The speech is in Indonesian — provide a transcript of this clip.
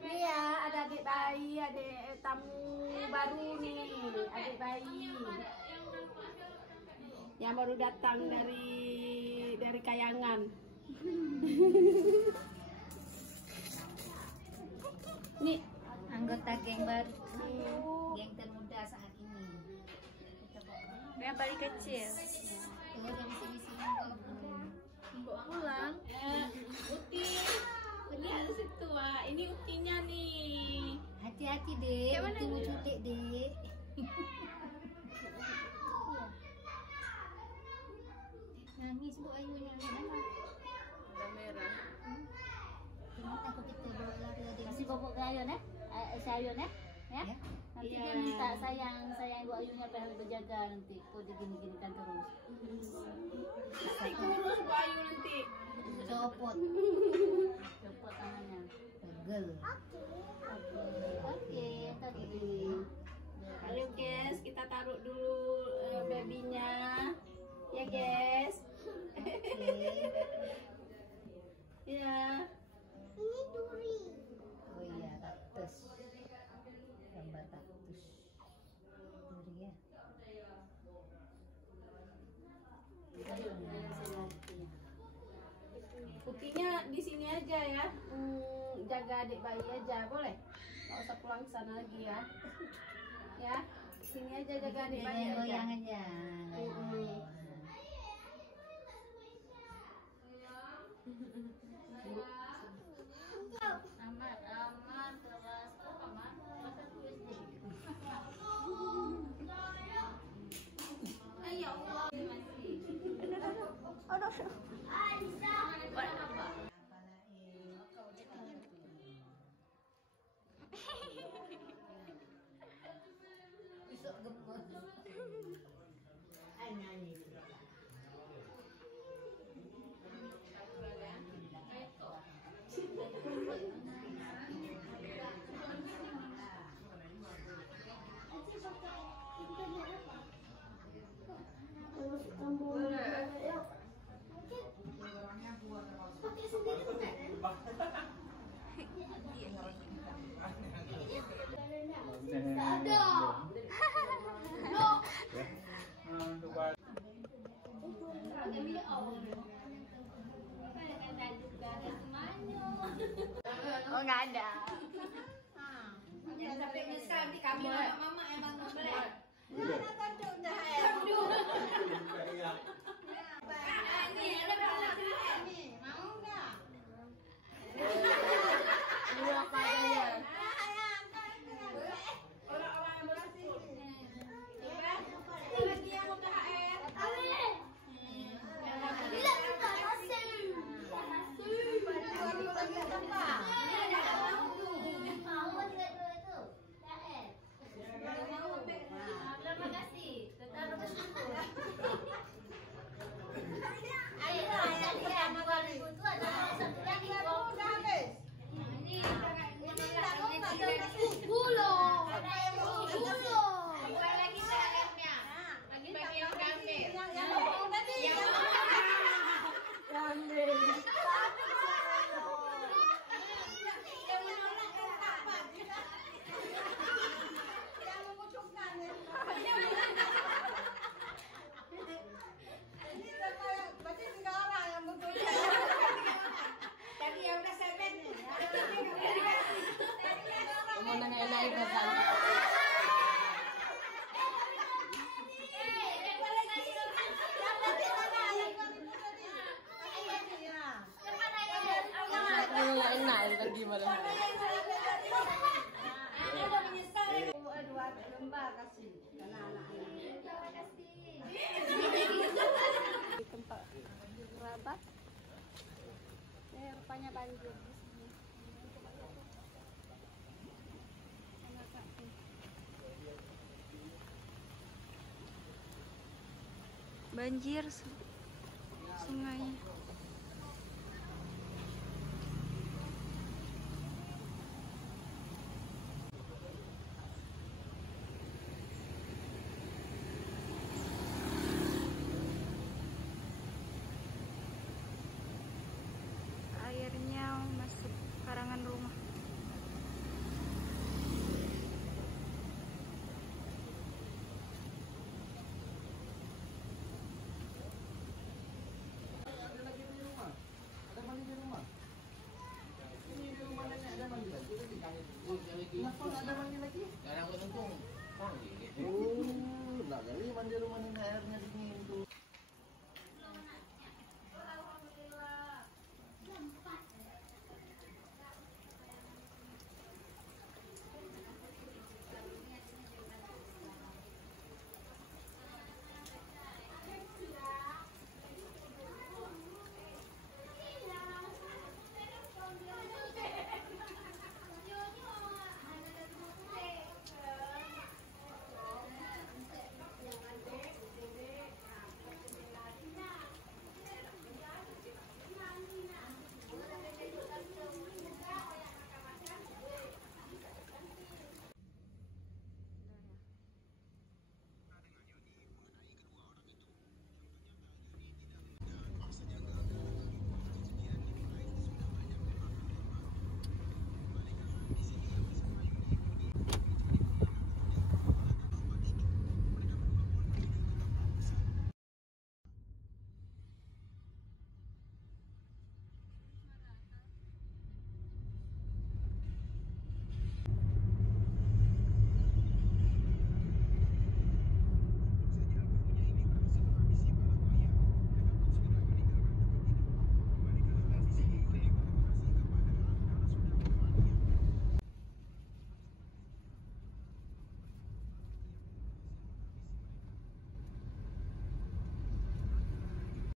Nih ya, ada adik bayi, adik tamu baru nih, adik bayi yang baru datang dari Kayangan. Nih anggota geng baru, geng termuda saat ini. Yang paling kecil. Tuh dari sini-sini Bawa pulang. Uti, ini ada situ ah. Ini utinya nih. hati-hati dek, itu mau cutek dek. Nangis Bu Ayunya. Udah merah. Cuma takut kita bawa lari adik. Kasih bobok ke Ayun ya. Ayun ya. Ya. Ya. Nanti Iya. dia minta sayang Bu Ayunnya pengen berjaga nanti. Kok digini-ginikan terus. Nanti kurus Bu Ayu nanti. Copot. Copot tangannya. Pegel. Oke, tadi. Ayo guys, kita taruh dulu babynya. Ya guys. Ya. Ini duri. Oh iya, kaktus. Gambar kaktus. Duri ya. Utinya di sini aja ya. Jaga adik bayi aja, boleh? Nggak usah pulang ke sana lagi ya. Ya, sini aja jaga adik bayi aja. Goyang aja. Aman, kelas aman. Kelas 1 SD. Ayo Allah. Besok gemuk. Ay nyanyi. Pakai sendiri tuh kan? Ada. Oh, nggak ada. Jangan sampai nyesal nanti kami mama emang boleh. Ini ada balak nih. Mau enggak? Dua padanya. Orang-orang yang berhasil. Lagi yang mau THR. Bila kita masih. Mau juga dua itu. Terima kasih. Tetap bersyukur. Ayo, sama 2000 itu ada satu lagi. Ini buat lagi THR-nya. Bagi yang gambar. Tapi yang udah semen. Mau nanya lain kan? Enak itu gimana? Ana udah menyesal. Dua lembar kasih karena anak-anak. Terima kasih. Di tempat kerabat. Rupanya banjir di sini. Anak satu. banjir sungainya. Airnya masuk karangan rumah. Nak kali mandi rumah nenek airnya di